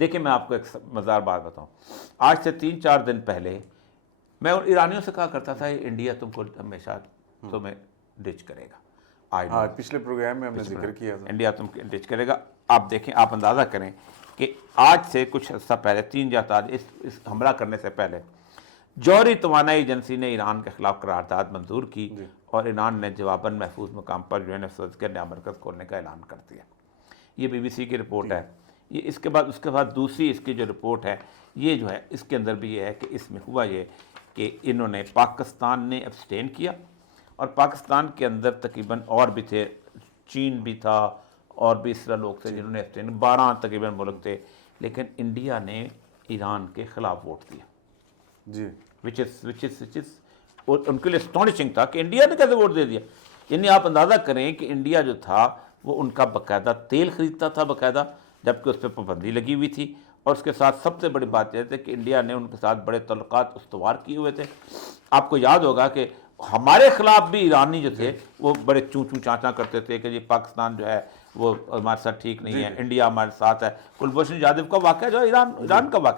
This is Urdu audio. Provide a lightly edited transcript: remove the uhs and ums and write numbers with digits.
دیکھیں میں آپ کو ایک مزار بات بتاؤں، آج سے 3-4 دن پہلے میں ایرانیوں سے کہا کرتا تھا انڈیا تم کو ہمیشہ تمہیں ڈچ کرے گا، ہاں پچھلے پروگرام میں ہم نے ذکر کیا تھا، انڈیا تم ڈچ کرے گا۔ آپ دیکھیں، آپ اندازہ کریں کہ آج سے کچھ عرصہ پہلے 3 یا 4 اس حملہ کرنے سے پہلے جوہری توانائی ایجنسی نے ایران کے خلاف قرارداد منظور کی اور ایران نے جواباً محفوظ مقام پر جو ہے نیا مرکز کھولنے کا اعلان کر دیا۔ یہ بی بی سی کی رپورٹ ہے۔ یہ اس کے بعد دوسری اس کی جو رپورٹ ہے، یہ جو ہے اس کے اندر بھی یہ ہے کہ اس میں ہوا یہ کہ انہوں نے پاکستان نے ابسٹین کیا، اور پاکستان کے اندر تقریباً اور بھی تھے، چین بھی تھا اور بھی اس طرح لوگ تھے جنہوں نے ابسٹین، 12 تقریباً ملک تھے، لیکن انڈیا نے ایران کے خلاف ووٹ دیا جی which is اور ان کے لیے اسٹونشنگ تھا کہ انڈیا نے کیسے ووٹ دے دیا۔ یعنی آپ اندازہ کریں کہ انڈیا جو تھا وہ ان کا باقاعدہ تیل خریدتا تھا باقاعدہ، جبکہ اس پہ پابندی لگی ہوئی تھی، اور اس کے ساتھ سب سے بڑی بات یہ ہے کہ انڈیا نے ان کے ساتھ بڑے تعلقات استوار کیے ہوئے تھے۔ آپ کو یاد ہوگا کہ ہمارے خلاف بھی ایرانی جو تھے وہ بڑے چوں چوں چاچاں کرتے تھے کہ جی پاکستان جو ہے وہ ہمارے ساتھ ٹھیک نہیں ہے، انڈیا ہمارے ساتھ ہے۔ کلبھوشن جادو کا واقعہ جو ہے ایران کا واقعہ